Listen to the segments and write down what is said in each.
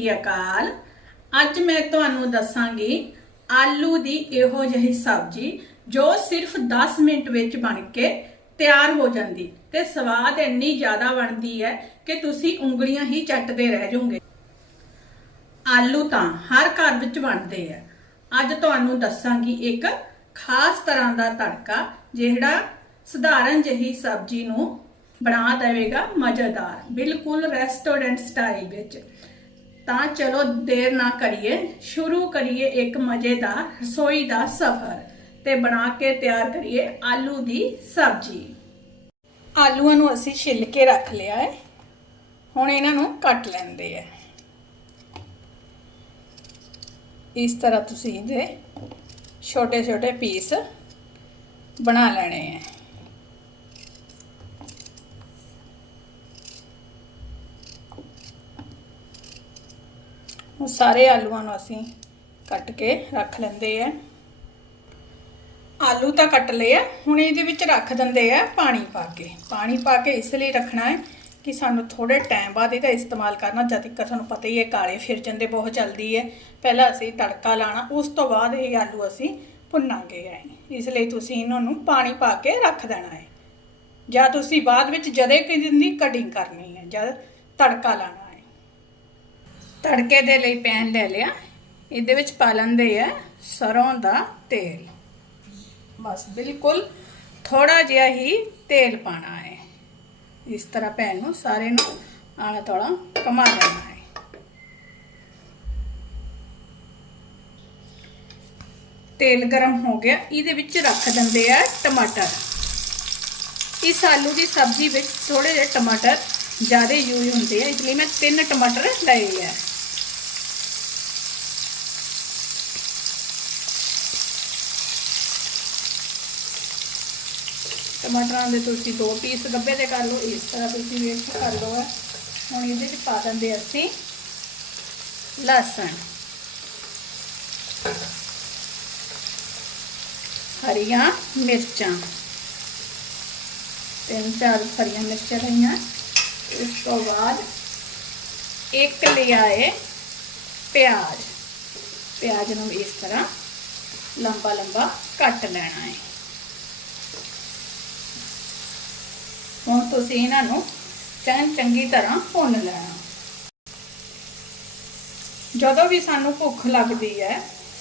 ਸ੍ਰੀ ਅਕਾਲ। ਅੱਜ ਮੈਂ ਤੁਹਾਨੂੰ ਦੱਸਾਂਗੀ ਆਲੂ ਦੀ ਇਹੋ ਜਿਹੀ ਸਬਜ਼ੀ ਜੋ ਸਿਰਫ 10 ਮਿੰਟ ਵਿੱਚ ਬਣ ਕੇ ਤਿਆਰ ਹੋ ਜਾਂਦੀ ਤੇ ਸਵਾਦ ਇੰਨੀ ਜ਼ਿਆਦਾ ਬਣਦੀ ਹੈ ਕਿ ਤੁਸੀਂ ਉਂਗਲੀਆਂ ਹੀ ਚੱਟਦੇ ਰਹਿ ਜਾਓਗੇ। ਆਲੂ ਤਾਂ ਹਰ ਘਰ ਵਿੱਚ ਬਣਦੇ ਆ। ਅੱਜ ਤੁਹਾਨੂੰ ਦੱਸਾਂਗੀ ਇੱਕ ਖਾਸ ਤਰ੍ਹਾਂ ਦਾ ਤੜਕਾ ਜਿਹੜਾ ਸਧਾਰਨ ਜਿਹੀ ਸਬਜ਼ੀ ਨੂੰ ਬਣਾ ਦੇਵੇਗਾ ਮਜ਼ੇਦਾਰ, ਬਿਲਕੁਲ ਰੈਸਟੋਰੈਂਟ ਸਟਾਈਲ ਵਿੱਚ। ਤਾਂ ਚਲੋ ਦੇਰ ਨਾ ਕਰੀਏ, ਸ਼ੁਰੂ ਕਰੀਏ ਇੱਕ ਮਜ਼ੇਦਾਰ ਰਸੋਈ ਦਾ ਸਫ਼ਰ ਤੇ ਬਣਾ ਕੇ ਤਿਆਰ ਕਰੀਏ ਆਲੂ ਦੀ ਸਬਜ਼ੀ। ਆਲੂਆਂ ਨੂੰ ਅਸੀਂ ਛਿੱਲ ਕੇ ਰੱਖ ਲਿਆ ਹੈ। ਹੁਣ ਇਹਨਾਂ ਨੂੰ ਕੱਟ ਲੈਂਦੇ ਆ ਇਸ ਤਰ੍ਹਾਂ ਤੁਸੀਂ ਇਹਦੇ ਛੋਟੇ ਛੋਟੇ ਪੀਸ ਬਣਾ ਲੈਣੇ ਆ ਉਹ ਸਾਰੇ ਆਲੂਆਂ ਨੂੰ ਅਸੀਂ ਕੱਟ ਕੇ ਰੱਖ ਲੈਂਦੇ ਆ। ਆਲੂ ਤਾਂ ਕੱਟ ਲਏ ਆ, ਹੁਣ ਇਹਦੇ ਵਿੱਚ ਰੱਖ ਦਿੰਦੇ ਆ ਪਾਣੀ ਪਾ ਕੇ। ਪਾਣੀ ਪਾ ਕੇ ਇਸ ਲਈ ਰੱਖਣਾ ਹੈ ਕਿ ਸਾਨੂੰ ਥੋੜੇ ਟਾਈਮ ਬਾਅਦ ਇਹਦਾ ਇਸਤੇਮਾਲ ਕਰਨਾ, ਜਦ ਤੱਕ ਤੁਹਾਨੂੰ ਪਤਾ ਹੀ ਹੈ ਕਾਲੇ ਫਿਰ ਜਾਂਦੇ ਬਹੁਤ ਜਲਦੀ ਹੈ। ਪਹਿਲਾਂ ਅਸੀਂ ਤੜਕਾ ਲਾਣਾ ਉਸ ਤੋਂ ਬਾਅਦ ਇਹ ਆਲੂ ਅਸੀਂ ਭੁੰਨਾਂਗੇ ਹੈ ਇਸ ਲਈ ਤੁਸੀਂ ਇਹਨਾਂ ਨੂੰ ਪਾਣੀ ਪਾ ਕੇ ਰੱਖ ਦੇਣਾ ਹੈ। ਜਾਂ ਤੁਸੀਂ ਬਾਅਦ ਵਿੱਚ ਜਦੇ ਕਿ ਦੀ ਕਟਿੰਗ ਕਰਨੀ ਹੈ ਜਦ ਤੜਕਾ ਲਾਣਾ ਤੜਕੇ ਦੇ ਲਈ ਪੈਨ ਲੈ ਲਿਆ। ਇਹਦੇ ਵਿੱਚ ਪਾ ਲੈਂਦੇ ਆ ਸਰੋਂ ਦਾ ਤੇਲ। ਬਸ ਬਿਲਕੁਲ ਥੋੜਾ ਜਿਹਾ ਹੀ ਤੇਲ ਪਾਣਾ ਹੈ। ਇਸ ਤਰ੍ਹਾਂ ਪੈਨ ਨੂੰ ਸਾਰੇ ਨੂੰ ਆਲਾ ਤੋਲਾ ਕਮਾ ਲੈਣਾ ਹੈ। ਤੇਲ ਗਰਮ ਹੋ ਗਿਆ। ਇਹਦੇ ਵਿੱਚ ਰੱਖ ਦਿੰਦੇ ਆ ਟਮਾਟਰ। ਇਸ ਆਲੂ ਦੀ ਸਬਜ਼ੀ ਵਿੱਚ ਥੋੜੇ ਜਿਹੇ ਟਮਾਟਰ ਜ਼ਿਆਦਾ ਯੂਜ਼ ਹੁੰਦੇ ਆ। ਇਸ ਲਈ ਮੈਂ ਤਿੰਨ ਟਮਾਟਰ ਲਏ ਆ। ਟਮਾਟਰਾਂ ਦੇ ਤੁਸੀਂ ਦੋ ਪੀਸ ਗੱਬੇ ਦੇ ਕਰ ਲਓ, ਇਸ ਤਰ੍ਹਾਂ ਤੁਸੀਂ ਵੇਖ ਕੇ ਕਰ ਲਓ ਹੁਣ ਇਹਦੇ ਵਿੱਚ ਪਾ ਦਿੰਦੇ ਅਸੀਂ ਲਸਣ। ਹਰੀਆਂ ਮਿਰਚਾਂ। ਤਿੰਨ ਚਾਰ ਹਰੀਆਂ ਮਿਰਚਾਂ ਲਈਆਂ ਇਸ ਤੋਂ ਬਾਅਦ ਇੱਕ ਲਿਆ ਹੈ ਪਿਆਜ਼। ਪਿਆਜ਼ ਨੂੰ ਇਸ ਤਰ੍ਹਾਂ ਲੰਬਾ ਲੰਬਾ ਕੱਟ ਲੈਣਾ ਹੈ। ਹੁਣ ਤੁਸੀਂ ਇਹਨਾਂ ਨੂੰ ਚੰਗੀ ਤਰ੍ਹਾਂ ਭੁੰਨ ਲੈਣਾ। ਜਦੋਂ ਵੀ ਸਾਨੂੰ ਭੁੱਖ ਲੱਗਦੀ ਹੈ,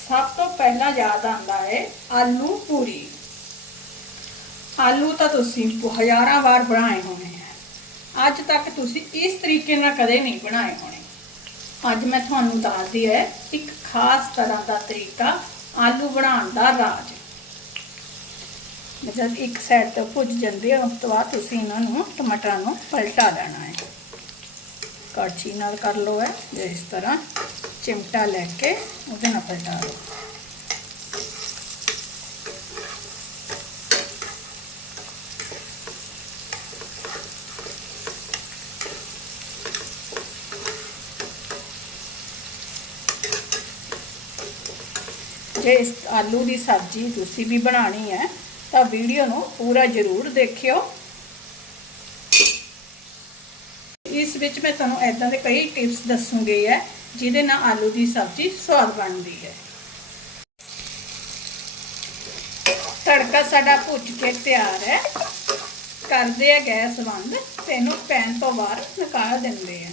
ਸਭ ਤੋਂ ਪਹਿਲਾਂ ਯਾਦ ਆਉਂਦਾ ਹੈ ਆਲੂ ਪੂਰੀ। ਆਲੂ ਤਾਂ ਤੁਸੀਂ ਹਜ਼ਾਰਾਂ ਵਾਰ ਬਣਾਏ ਹੋਣੇ ਆ। ਅੱਜ ਤੱਕ ਤੁਸੀਂ ਇਸ ਤਰੀਕੇ ਨਾਲ ਕਦੇ ਨਹੀਂ ਬਣਾਏ ਹੋਣੇ। ਅੱਜ ਮੈਂ ਤੁਹਾਨੂੰ ਦੱਸਦੀ ਹੈ ਇੱਕ ਖਾਸ ਤਰ੍ਹਾਂ ਦਾ ਤਰੀਕਾ ਆਲੂ ਬਣਾਉਣ ਦਾ ਰਾਜ। ਜਦ ਇੱਕ ਸਾਈਡ ਤੋਂ ਭੁੱਜ ਜਾਂਦੇ ਆ, ਉਸ ਤੋਂ ਬਾਅਦ ਤੁਸੀਂ ਇਹਨਾਂ ਨੂੰ ਟਮਾਟਰਾਂ ਨੂੰ ਪਲਟਾ ਦੇਣਾ ਹੈ। ਕੜਛੀ ਨਾਲ ਕਰ ਲਓ ਹੈ ਜੇ ਇਸ ਤਰ੍ਹਾਂ ਚਿਮਟਾ ਲੈ ਕੇ ਉਹਦੇ ਨਾਲ ਪਲਟਾ ਲਓ ਜੇ ਇਸ ਆਲੂ ਦੀ ਸਬਜ਼ੀ ਤੁਸੀਂ ਵੀ ਬਣਾਣੀ ਹੈ ਤਾਂ ਵੀਡੀਓ ਨੂੰ ਪੂਰਾ ਜ਼ਰੂਰ ਦੇਖਿਓ। ਇਸ ਵਿੱਚ ਮੈਂ ਤੁਹਾਨੂੰ ਐਦਾਂ ਦੇ ਕਈ ਟਿਪਸ ਦੱਸੂਗੀ ਹੈ, ਜਿਹਦੇ ਨਾਲ ਆਲੂ ਦੀ ਸਬਜ਼ੀ ਸਵਾਦ ਬਣਦੀ ਹੈ। ਤੜਕਾ ਸਾਡਾ ਭੁੱਜ ਕੇ ਤਿਆਰ ਹੈ। ਕਰਦੇ ਆ ਗੈਸ ਬੰਦ ਤੇ ਇਹਨੂੰ ਪੈਨ ਤੋਂ ਬਾਹਰ ਨਿਕਾਲ ਦਿੰਦੇ ਆ।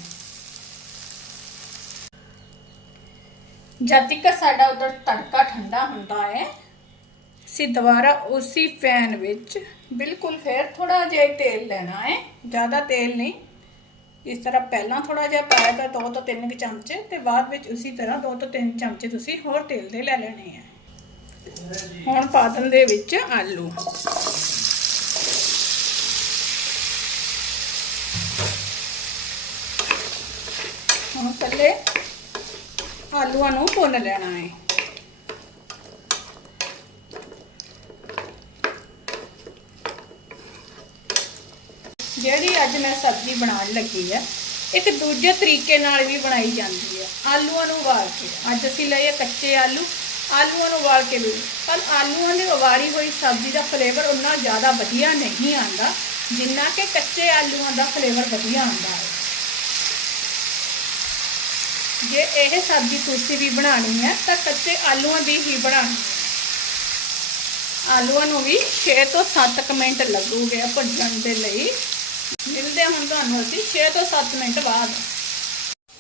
ਜਦ ਤੱਕ ਸਾਡਾ ਉਧਰ ਤੜਕਾ ਠੰਡਾ ਹੁੰਦਾ ਹੈ ਅਸੀਂ ਦੁਬਾਰਾ ਉਸੇ ਫੈਨ ਵਿੱਚ ਬਿਲਕੁਲ ਫੇਰ ਥੋੜਾ ਜਿਹਾ ਤੇਲ ਲੈਣਾ ਹੈ। ਜ਼ਿਆਦਾ ਤੇਲ ਨਹੀਂ। ਇਸ ਤਰ੍ਹਾਂ ਪਹਿਲਾਂ ਥੋੜਾ ਜਿਹਾ ਪਾਇਆ ਤਾਂ ਦੋ ਤੋਂ ਤਿੰਨ ਚਮਚੇ ਤੇ ਬਾਅਦ ਵਿੱਚ ਉਸੇ ਤਰ੍ਹਾਂ ਦੋ ਤੋਂ ਤਿੰਨ ਚਮਚੇ ਤੁਸੀਂ ਹੋਰ ਤੇਲ ਦੇ ਲੈ ਲੈਣੇ ਆ ਹੁਣ ਪਾ ਦੇ ਵਿੱਚ ਆਲੂ। ਹੁਣ ਪਹਿਲੇ ਆਲੂਆਂ ਨੂੰ ਭੁੰਨ ਲੈਣਾ ਹੈ। ਜਿਹੜੀ ਅੱਜ ਮੈਂ ਸਬਜ਼ੀ ਬਣਾਉਣ ਲੱਗੀ ਹੈ ਇੱਕ ਦੂਜੇ ਤਰੀਕੇ ਨਾਲ ਵੀ ਬਣਾਈ ਜਾਂਦੀ ਹੈ ਆਲੂਆਂ ਨੂੰ ਉਬਾਲ ਕੇ, ਅੱਜ ਅਸੀਂ ਲਏ ਕੱਚੇ ਆਲੂ, ਆਲੂਆਂ ਨੂੰ ਉਬਾਲ ਕੇ ਵੀ ਪਰ ਆਲੂਆਂ ਦੀ ਉਬਾਲੀ ਹੋਈ ਸਬਜ਼ੀ ਦਾ ਫਲੇਵਰ ਉਨਾ ਜ਼ਿਆਦਾ ਵਧੀਆ ਨਹੀਂ ਆਉਂਦਾ, ਜਿੰਨਾ ਕਿ ਕੱਚੇ ਆਲੂਆਂ ਦਾ ਫਲੇਵਰ ਵਧੀਆ ਆਉਂਦਾ ਹੈ। ਜੇ ਇਹ ਸਬਜ਼ੀ ਤੁਸੀਂ ਵੀ ਬਣਾਣੀ ਹੈ ਤਾਂ ਕੱਚੇ ਆਲੂਆਂ ਦੀ ਹੀ ਬਣਾਣੀ ਹੈ ਆਲੂਆਂ ਨੂੰ ਵੀ 6 ਤੋਂ 7 ਮਿੰਟ ਲੱਗੂਗੇ ਭੁੱਜਣ ਦੇ ਲਈ। ਮਿਲਦੇ ਹੁਣ ਤੁਹਾਨੂੰ ਅਸੀਂ 6 ਤੋਂ 7 ਮਿੰਟ ਬਾਅਦ।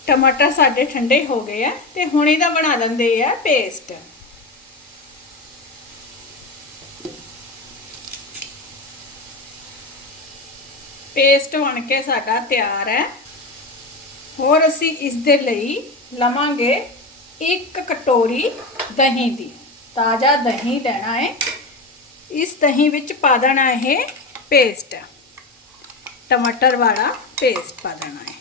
ਟਮਾਟਰ ਸਾਡੇ ਠੰਡੇ ਹੋ ਗਏ ਆ ਤੇ ਹੁਣ ਇਹਦਾ ਬਣਾ ਲੈਂਦੇ ਆ ਪੇਸਟ ਪੇਸਟ ਬਣ ਕੇ ਸਾਡਾ ਤਿਆਰ ਹੈ। ਹੋਰ ਅਸੀਂ ਇਸ ਦੇ ਲਈ ਲਵਾਂਗੇ ਇੱਕ ਕਟੋਰੀ ਦਹੀਂ ਦੀ। ਤਾਜ਼ਾ ਦਹੀਂ ਲੈਣਾ ਹੈ। ਇਸ ਦਹੀਂ ਵਿੱਚ ਪਾ ਦੇਣਾ ਇਹ ਪੇਸਟ ਟਮਾਟਰ ਵਾਲਾ ਪੇਸਟ ਪਾ ਦੇਣਾ ਹੈ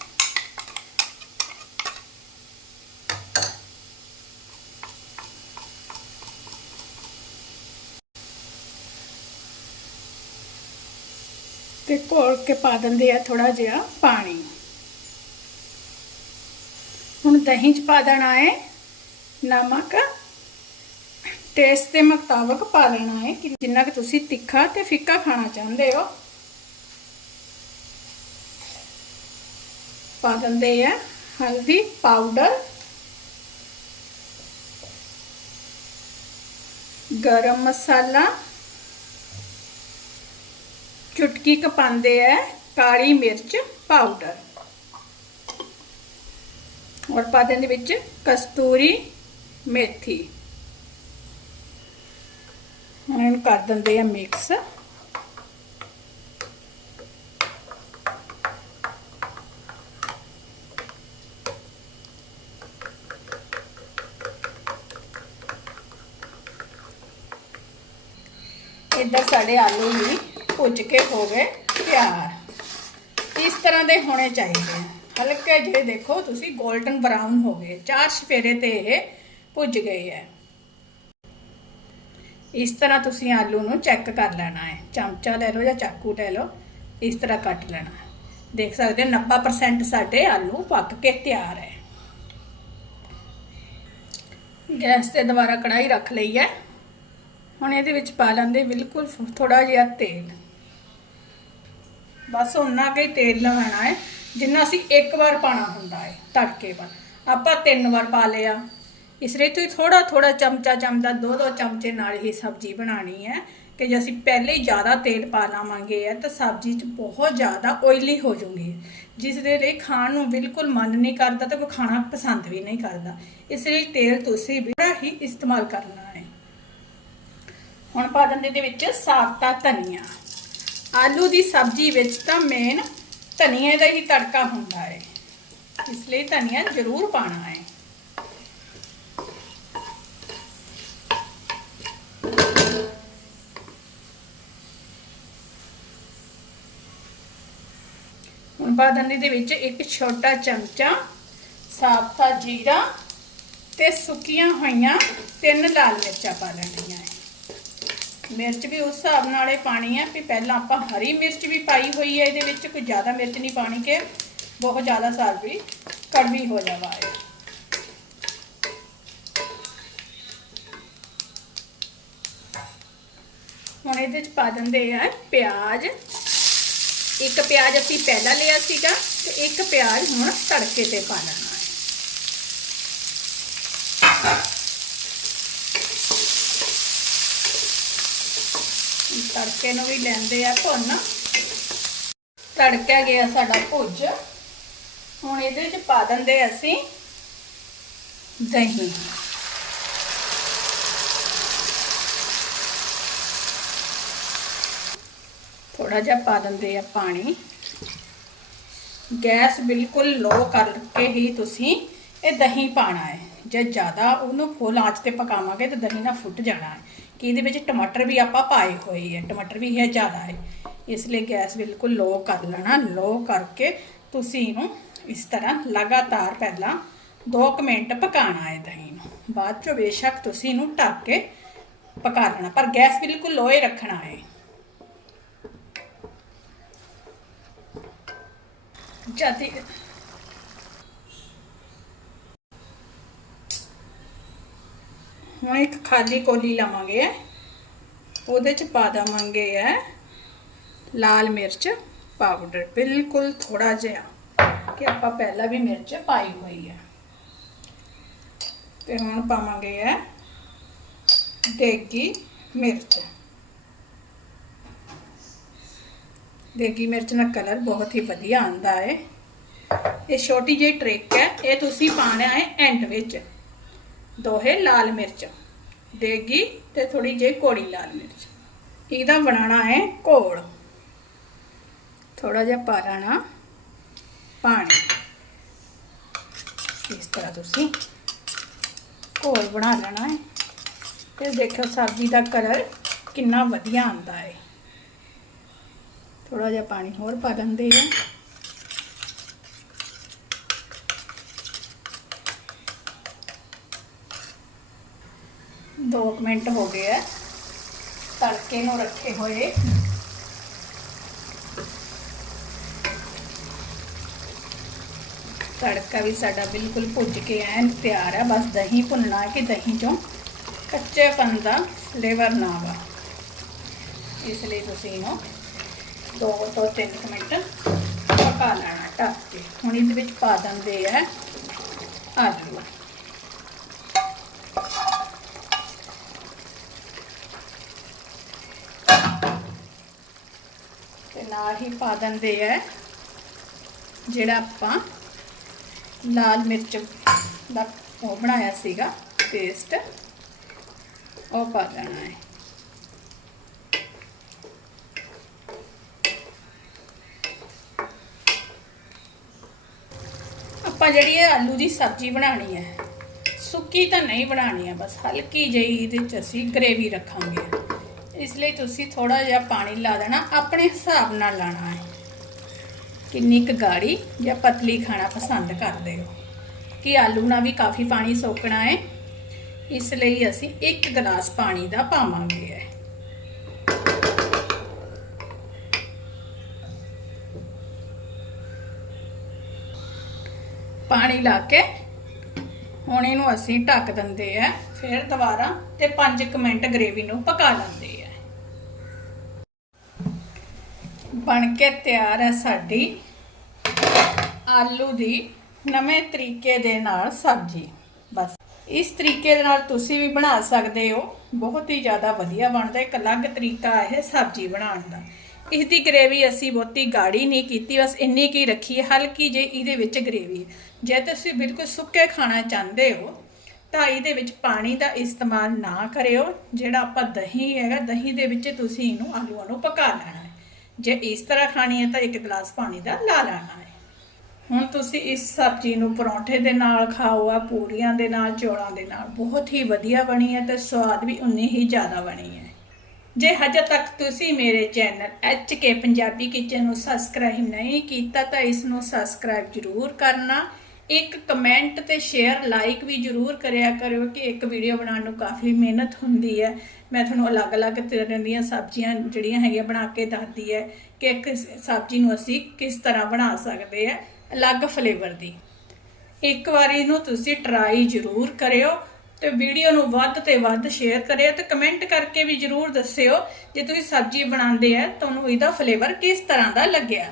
ਤੇ ਘੋਲ ਕੇ ਪਾ ਦਿੰਦੇ ਆ ਥੋੜਾ ਜਿਹਾ ਪਾਣੀ ਹੁਣ ਦਹੀਂ ਚ ਪਾ ਦੇਣਾ ਹੈ ਨਮਕ ਟੇਸਟ ਦੇ ਮੁਤਾਬਕ ਪਾ ਲੈਣਾ ਹੈ ਕਿ ਜਿੰਨਾ ਕਿ ਤੁਸੀਂ ਤਿੱਖਾ ਤੇ ਫਿੱਕਾ ਖਾਣਾ ਚਾਹੁੰਦੇ ਹੋ ਪਾ ਦਿੰਦੇ ਆ ਹਲਦੀ ਪਾਊਡਰ ਗਰਮ ਮਸਾਲਾ। ਚੁਟਕੀ ਕ ਪਾਉਂਦੇ ਆ ਕਾਲੀ ਮਿਰਚ ਪਾਊਡਰ ਔਰ ਪਾ ਦਿੰਦੇ ਵਿੱਚ ਕਸਤੂਰੀ ਮੇਥੀ। ਹੁਣ ਕਰ ਦਿੰਦੇ ਆ ਮਿਕਸ ਇੱਧਰ ਸਾਡੇ ਆਲੂ ਵੀ ਭੁੱਜ ਕੇ ਹੋ ਗਏ ਤਿਆਰ। ਇਸ ਤਰ੍ਹਾਂ ਦੇ ਹੋਣੇ ਚਾਹੀਦੇ ਆ। ਹਲਕੇ ਜਿਹੇ ਦੇਖੋ, ਤੁਸੀਂ 골ਡਨ ਬਰਾਊਨ ਹੋ ਗਏ। ਚਾਰ ਸਫੇਰੇ ਤੇ ਇਹ ਭੁੱਜ ਗਏ ਹੈ ਇਸ ਤਰ੍ਹਾਂ ਤੁਸੀਂ ਆਲੂ ਨੂੰ ਚੈੱਕ ਕਰ ਲੈਣਾ ਹੈ। ਚਮਚਾ ਲੈ ਲਓ ਜਾਂ ਚਾਕੂ ਲੈ ਲਓ, ਇਸ ਤਰ੍ਹਾਂ ਕੱਟ ਲੈਣਾ ਦੇਖ ਸਕਦੇ ਹੋ 90% ਸਾਡੇ ਆਲੂ ਪੱਕ ਕੇ ਤਿਆਰ ਹੈ। ਗੈਸ ਤੇ ਦੁਬਾਰਾ ਕੜਾਈ ਰੱਖ ਲਈ ਹੈ। ਹੁਣ ਇਹਦੇ ਵਿੱਚ ਪਾ ਲੈਂਦੇ ਬਿਲਕੁਲ ਥੋੜਾ ਜਿਹਾ ਤੇਲ। ਬਸ ਉਹਨਾਂ ਕੇ ਤੇਲ ਲਵਾਣਾ ਹੈ, ਜਿੰਨਾ ਅਸੀਂ ਇੱਕ ਵਾਰ ਪਾਣਾ ਹੁੰਦਾ ਹੈ, ਤੜਕੇ ਬਾਅਦ ਆਪਾਂ ਤਿੰਨ ਵਾਰ ਪਾ ਲਿਆ। ਇਸ ਲਈ ਤੁਸੀਂ ਥੋੜਾ ਥੋੜਾ ਚਮਚਾ ਚਮਚਾ, ਦੋ ਦੋ ਚਮਚੇ ਨਾਲ ਹੀ ਸਬਜ਼ੀ ਬਣਾਣੀ ਹੈ ਕਿ ਜੇ ਅਸੀਂ ਪਹਿਲੇ ਹੀ ਜ਼ਿਆਦਾ ਤੇਲ ਪਾ ਲਾਵਾਂਗੇ ਤਾਂ ਸਬਜ਼ੀ 'ਚ ਬਹੁਤ ਜ਼ਿਆਦਾ ਓਇਲੀ ਹੋ ਜਾਊਗੀ। ਜਿਸ ਦੇ ਲਈ ਖਾਣ ਨੂੰ ਬਿਲਕੁਲ ਮਨ ਨਹੀਂ ਕਰਦਾ ਤੇ ਕੋਈ ਖਾਣਾ ਪਸੰਦ ਵੀ ਨਹੀਂ ਕਰਦਾ। ਇਸ ਲਈ ਤੇਲ ਤੁਸੀਂ ਬੜਾ ਹੀ ਇਸਤੇਮਾਲ ਕਰਨਾ। ਹੁਣ ਪਾ ਦਿੰਦੇ ਦੇ ਵਿੱਚ ਸਾਫਤਾ ਧਨੀਆ। ਆਲੂ ਦੀ ਸਬਜ਼ੀ ਵਿੱਚ ਤਾਂ ਮੇਨ ਧਨੀਏ ਦਾ ਹੀ ਤੜਕਾ ਹੁੰਦਾ ਹੈ ਇਸ ਲਈ ਧਨੀਆ ਜ਼ਰੂਰ ਪਾਣਾ ਹੈ ਹੁਣ ਪਾ ਦਿੰਦੇ ਦੇ ਵਿੱਚ ਇੱਕ ਛੋਟਾ ਚਮਚਾ ਸਾਫ਼ਤਾ ਜੀਰਾ ਤੇ ਸੁੱਕੀਆਂ ਹੋਈਆਂ ਤਿੰਨ ਲਾਲ ਮਿਰਚਾਂ ਪਾ ਲੈਣੀਆਂ। ਮਿਰਚ ਵੀ ਉਸ ਹਿਸਾਬ ਨਾਲ ਹੀ ਪਾਣੀ ਹੈ ਵੀ ਪਹਿਲਾਂ ਆਪਾਂ ਹਰੀ ਮਿਰਚ ਵੀ ਪਾਈ ਹੋਈ ਹੈ ਇਹਦੇ ਵਿੱਚ, ਕੋਈ ਜ਼ਿਆਦਾ ਮਿਰਚ ਨਹੀਂ ਪਾਣੀ ਕਿ, ਬਹੁਤ ਜ਼ਿਆਦਾ ਸਬਜ਼ੀ ਕੜਵੀ ਹੋ ਜਾਵਾ ਹੈ ਹੁਣ ਇਹਦੇ ਵਿੱਚ ਪਾ ਦਿੰਦੇ ਆ ਪਿਆਜ਼। ਇੱਕ ਪਿਆਜ਼ ਅਸੀਂ ਪਹਿਲਾਂ ਲਿਆ ਸੀਗਾ ਤੇ ਇੱਕ ਪਿਆਜ਼ ਹੁਣ ਤੜਕੇ ਤੇ ਪਾ ਲੈਣਾ ਹੈ ਤੜਕੇ ਨੂੰ ਵੀ ਲੈਂਦੇ ਆ ਭੁੰਨ ਤੜਕਾ ਗਿਆ ਸਾਡਾ ਭੁੱਜ। ਹੁਣ ਇਹਦੇ ਵਿੱਚ ਪਾ ਦਿੰਦੇ ਅਸੀਂ ਦਹੀਂ। ਥੋੜਾ ਜਿਹਾ ਪਾ ਦਿੰਦੇ ਆ ਪਾਣੀ। ਗੈਸ ਬਿਲਕੁਲ ਲੋ ਕਰਕੇ ਹੀ ਤੁਸੀਂ ਇਹ ਦਹੀਂ ਪਾਣਾ ਹੈ। ਜੇ ਜ਼ਿਆਦਾ ਉਹਨੂੰ ਫੁੱਲ ਆਂਚ ਤੇ ਪਕਾਵਾਂਗੇ ਤਾਂ ਦਹੀਂ ਨਾ ਫੁੱਟ ਜਾਣਾ ਹੈ। ਕਿ ਇਹਦੇ ਵਿੱਚ ਟਮਾਟਰ ਵੀ ਆਪਾਂ ਪਾਏ ਹੋਏ ਹੈ ਟਮਾਟਰ ਵੀ ਹੈ ਜ਼ਿਆਦਾ ਹੈ। ਇਸ ਲਈ ਗੈਸ ਬਿਲਕੁਲ ਲੋ ਕਰ ਲੈਣਾ, ਲੋ ਕਰਕੇ ਤੁਸੀਂ ਇਹਨੂੰ ਇਸ ਤਰ੍ਹਾਂ ਲਗਾਤਾਰ ਪਹਿਲਾਂ 2 ਮਿੰਟ ਪਕਾਣਾ ਹੈ ਦਹੀਂ ਨੂੰ। ਬਾਅਦ ਚੋਂ ਬੇਸ਼ੱਕ ਤੁਸੀਂ ਇਹਨੂੰ ਢੱਕ ਕੇ ਪਕਾ ਲੈਣਾ, ਪਰ ਗੈਸ ਬਿਲਕੁਲ ਲੋ ਰੱਖਣਾ ਹੈ। ਜਦ ਹੁਣ ਇੱਕ ਖਾਲੀ ਕੋਲੀ ਲਵਾਂਗੇ। ਉਹਦੇ ਚ ਪਾ ਦਵਾਂਗੇ ਹੈ ਲਾਲ ਮਿਰਚ ਪਾਊਡਰ ਬਿਲਕੁਲ ਥੋੜਾ ਜਿਹਾ ਕਿ ਆਪਾਂ ਪਹਿਲਾਂ ਵੀ ਮਿਰਚ ਪਾਈ ਹੋਈ ਹੈ। ਤੇ ਹੁਣ ਪਾਵਾਂਗੇ ਹੈ ਦੇਗੀ ਮਿਰਚ। ਦੇਗੀ ਮਿਰਚ ਦਾ ਕਲਰ ਬਹੁਤ ਹੀ ਵਧੀਆ ਆਂਦਾ ਹੈ। ਇਹ ਛੋਟੀ ਜਿਹੀ ਟ੍ਰਿਕ ਹੈ। ਇਹ ਤੁਸੀਂ ਪਾਣਾ ਹੈ ਐਂਡ ਵਿੱਚ। ਦੋਹੇ ਲਾਲ ਮਿਰਚ। ਦੇਗੀ ਤੇ ਥੋੜੀ ਜਿਹੀ ਕੋੜੀ ਲਾਲ ਮਿਰਚ। ਇਹਦਾ ਬਣਾਉਣਾ ਹੈ ਘੋਲ। ਥੋੜਾ ਜਿਹਾ ਪਾ ਲੈਣਾ ਪਾਣੀ। ਇਸ ਤਰ੍ਹਾਂ ਤੁਸੀਂ ਘੋਲ ਬਣਾ ਲੈਣਾ ਹੈ। ਤੇ ਦੇਖੋ ਸਬਜ਼ੀ ਦਾ ਕਲਰ ਕਿੰਨਾ ਵਧੀਆ ਆਉਂਦਾ ਹੈ। ਥੋੜਾ ਜਿਹਾ ਪਾਣੀ ਹੋਰ ਪਾ ਦਿੰਦੇ ਆ ਦੋ ਕੁ ਮਿੰਟ ਹੋ ਗਏ ਆ। ਤੜਕੇ ਨੂੰ ਰੱਖੇ ਹੋਏ। ਤੜਕਾ ਵੀ ਸਾਡਾ ਬਿਲਕੁਲ ਭੁੱਜ ਕੇ ਐਨ ਤਿਆਰ ਆ। ਬਸ ਦਹੀਂ ਭੁੰਨਣਾ ਕਿ ਦਹੀਂ ਚੋਂ ਕੱਚੇਪਨ ਦਾ ਫਲੇਵਰ ਨਾ ਆਵਾ। ਇਸ ਲਈ ਤੁਸੀਂ ਇਹਨੂੰ ਦੋ ਤੋਂ ਤਿੰਨ ਕੁ ਮਿੰਟ ਪਕਾ ਲੈਣਾ। ਢੱਕ ਕੇ। ਹੁਣ ਇਹਦੇ ਵਿੱਚ ਪਾ ਦਿੰਦੇ ਆ ਆਲੂ। ਨਾਲ ਹੀ ਪਾ ਦਿੰਦੇ ਆ, ਜਿਹੜਾ ਆਪਾਂ ਲਾਲ ਮਿਰਚ ਦਾ ਉਹ ਬਣਾਇਆ ਸੀਗਾ ਪੇਸਟ ਉਹ ਪਾ ਦੇਣਾ ਹੈ। ਆਪਾਂ ਜਿਹੜੀ ਇਹ ਆਲੂ ਦੀ ਸਬਜ਼ੀ ਬਣਾਣੀ ਹੈ, ਸੁੱਕੀ ਤਾਂ ਨਹੀਂ ਬਣਾਣੀ ਹੈ, ਬਸ ਹਲਕੀ ਜਿਹੀ ਇਹਦੇ ਚ ਅਸੀਂ ਗ੍ਰੇਵੀ ਰੱਖਾਂਗੇ। ਇਸ ਲਈ ਤੁਸੀਂ ਥੋੜਾ ਜਿਹਾ ਪਾਣੀ ਲਾ ਦੇਣਾ, ਆਪਣੇ ਹਿਸਾਬ ਨਾਲ ਲਾਣਾ ਹੈ। ਕਿੰਨੀ ਕੁ ਗਾੜੀ ਜਾਂ ਪਤਲੀ ਖਾਣਾ ਪਸੰਦ ਕਰਦੇ ਹੋ। ਕਿ ਆਲੂ ਨਾਲ ਵੀ ਕਾਫੀ ਪਾਣੀ ਸੋਕਣਾ ਹੈ। ਇਸ ਲਈ ਅਸੀਂ 1 ਗਲਾਸ ਪਾਣੀ ਦਾ ਪਾਵਾਂਗੇ ਹੈ ਪਾਣੀ ਲਾ ਕੇ ਹੁਣ ਇਹਨੂੰ ਅਸੀਂ ਢੱਕ ਦਿੰਦੇ ਆ, ਫਿਰ ਦੁਬਾਰਾ ਤੇ 5 ਮਿੰਟ ਗ੍ਰੇਵੀ ਨੂੰ ਪਕਾ ਲੈਂਦੇ ਆ ਬਣ ਕੇ ਤਿਆਰ ਹੈ ਸਾਡੀ ਆਲੂ ਦੀ ਨਵੇਂ ਤਰੀਕੇ ਦੇ ਨਾਲ ਸਬਜ਼ੀ। ਬਸ। ਇਸ ਤਰੀਕੇ ਦੇ ਨਾਲ ਤੁਸੀਂ ਵੀ ਬਣਾ ਸਕਦੇ ਹੋ। ਬਹੁਤ ਹੀ ਜ਼ਿਆਦਾ ਵਧੀਆ ਬਣਦਾ ਇੱਕ ਅਲੱਗ ਤਰੀਕਾ ਹੈ ਸਬਜ਼ੀ ਬਣਾਉਣ ਦਾ। ਇਸ ਦੀ ਗ੍ਰੇਵੀ ਅਸੀਂ ਬਹੁਤੀ ਗਾੜੀ ਨਹੀਂ ਕੀਤੀ, ਬਸ ਇੰਨੀ ਕੀ ਰੱਖੀ ਹੈ। ਹਲਕੀ ਜੇ ਇਹਦੇ ਵਿੱਚ ਗ੍ਰੇਵੀ ਜੇ ਤੁਸੀਂ ਬਿਲਕੁਲ ਸੁੱਕੇ ਖਾਣਾ ਚਾਹੁੰਦੇ ਹੋ, ਤਾਂ ਇਹਦੇ ਵਿੱਚ ਪਾਣੀ ਦਾ ਇਸਤੇਮਾਲ ਨਾ ਕਰਿਓ, ਜਿਹੜਾ ਆਪਾਂ ਦਹੀਂ ਹੈਗਾ, ਦਹੀਂ ਦੇ ਵਿੱਚ ਤੁਸੀਂ ਇਹਨੂੰ ਆਲੂਆਂ ਨੂੰ ਪਕਾ ਲੈਣਾ। ਜੇ ਇਸ ਤਰ੍ਹਾਂ ਖਾਣੀ ਹੈ ਤਾਂ ਇੱਕ ਗਲਾਸ ਪਾਣੀ ਦਾ ਲਾ ਲੈਣਾ ਹੈ। ਹੁਣ ਤੁਸੀਂ ਇਸ ਸਬਜ਼ੀ ਨੂੰ ਪਰੌਂਠੇ ਦੇ ਨਾਲ ਖਾਓ, ਆ ਪੂਰੀਆਂ ਦੇ ਨਾਲ, ਚੌਲਾਂ ਦੇ ਨਾਲ। ਬਹੁਤ ਹੀ ਵਧੀਆ ਬਣੀ ਹੈ ਤੇ ਸਵਾਦ ਵੀ ਉਨੀ ਹੀ ਜ਼ਿਆਦਾ ਬਣੀ ਹੈ। ਜੇ ਹਜੇ ਤੱਕ ਤੁਸੀਂ ਮੇਰੇ channel H K Punjabi kitchen ਨੂੰ ਸਬਸਕ੍ਰਾਈਬ ਨਹੀਂ ਕੀਤਾ ਤਾਂ ਇਸ ਨੂੰ ਸਬਸਕ੍ਰਾਈਬ ਜ਼ਰੂਰ ਕਰਨਾ। ਇੱਕ ਕਮੈਂਟ ਤੇ ਸ਼ੇਅਰ ਲਾਈਕ ਵੀ ਜ਼ਰੂਰ ਕਰਿਆ ਕਰਿਓ ਕਿ ਇੱਕ ਵੀਡੀਓ ਬਣਾਉਣ ਨੂੰ ਕਾਫੀ ਮਿਹਨਤ ਹੁੰਦੀ ਹੈ। ਮੈਂ ਤੁਹਾਨੂੰ ਅਲੱਗ-ਅਲੱਗ ਤਰ੍ਹਾਂ ਦੀਆਂ ਸਬਜ਼ੀਆਂ ਜਿਹੜੀਆਂ ਹੈਗੀਆਂ ਬਣਾ ਕੇ ਦੱਸਦੀ ਹੈ ਕਿ ਇੱਕ ਸਬਜ਼ੀ ਨੂੰ ਅਸੀਂ ਕਿਸ ਤਰ੍ਹਾਂ ਬਣਾ ਸਕਦੇ ਆ ਅਲੱਗ ਫਲੇਵਰ ਦੀ। ਇੱਕ ਵਾਰੀ ਇਹਨੂੰ ਤੁਸੀਂ ਟਰਾਈ ਜ਼ਰੂਰ ਕਰਿਓ ਤੇ ਵੀਡੀਓ ਨੂੰ ਵੱਧ ਤੇ ਵੱਧ ਸ਼ੇਅਰ ਕਰਿਓ ਤੇ ਕਮੈਂਟ ਕਰਕੇ ਵੀ ਜ਼ਰੂਰ ਦੱਸਿਓ ਜੇ ਤੁਸੀਂ ਸਬਜ਼ੀ ਬਣਾਉਂਦੇ ਆ, ਤੁਹਾਨੂੰ ਇਹਦਾ ਫਲੇਵਰ ਕਿਸ ਤਰ੍ਹਾਂ ਦਾ ਲੱਗਿਆ।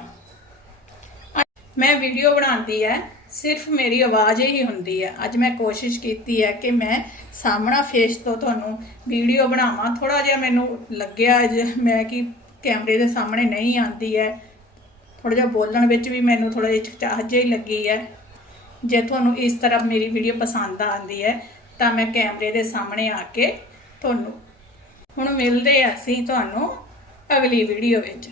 ਮੈਂ ਵੀਡੀਓ ਬਣਾਉਂਦੀ ਹੈ। ਸਿਰਫ ਮੇਰੀ ਆਵਾਜ਼ ਹੀ ਹੁੰਦੀ ਹੈ। ਅੱਜ ਮੈਂ ਕੋਸ਼ਿਸ਼ ਕੀਤੀ ਹੈ ਕਿ ਮੈਂ ਸਾਹਮਣਾ ਫੇਸ ਤੋਂ ਤੁਹਾਨੂੰ ਵੀਡੀਓ ਬਣਾਵਾਂ। ਥੋੜਾ ਜਿਹਾ ਮੈਨੂੰ ਲੱਗਿਆ ਅੱਜ ਮੈਂ ਕਿ ਕੈਮਰੇ ਦੇ ਸਾਹਮਣੇ ਨਹੀਂ ਆਉਂਦੀ ਹੈ। ਥੋੜਾ ਜਿਹਾ ਬੋਲਣ ਵਿੱਚ ਵੀ ਮੈਨੂੰ ਥੋੜਾ ਜਿਹਾ ਝਕਚਾਹਟ ਜਿਹੀ ਲੱਗੀ ਹੈ। ਜੇ ਤੁਹਾਨੂੰ ਇਸ ਤਰ੍ਹਾਂ ਮੇਰੀ ਵੀਡੀਓ ਪਸੰਦ ਆਉਂਦੀ ਹੈ, ਤਾਂ ਮੈਂ ਕੈਮਰੇ ਦੇ ਸਾਹਮਣੇ ਆ ਕੇ ਤੁਹਾਨੂੰ ਹੁਣ ਮਿਲਦੇ ਹਾਂ ਅਸੀਂ ਤੁਹਾਨੂੰ ਅਗਲੀ ਵੀਡੀਓ ਵਿੱਚ।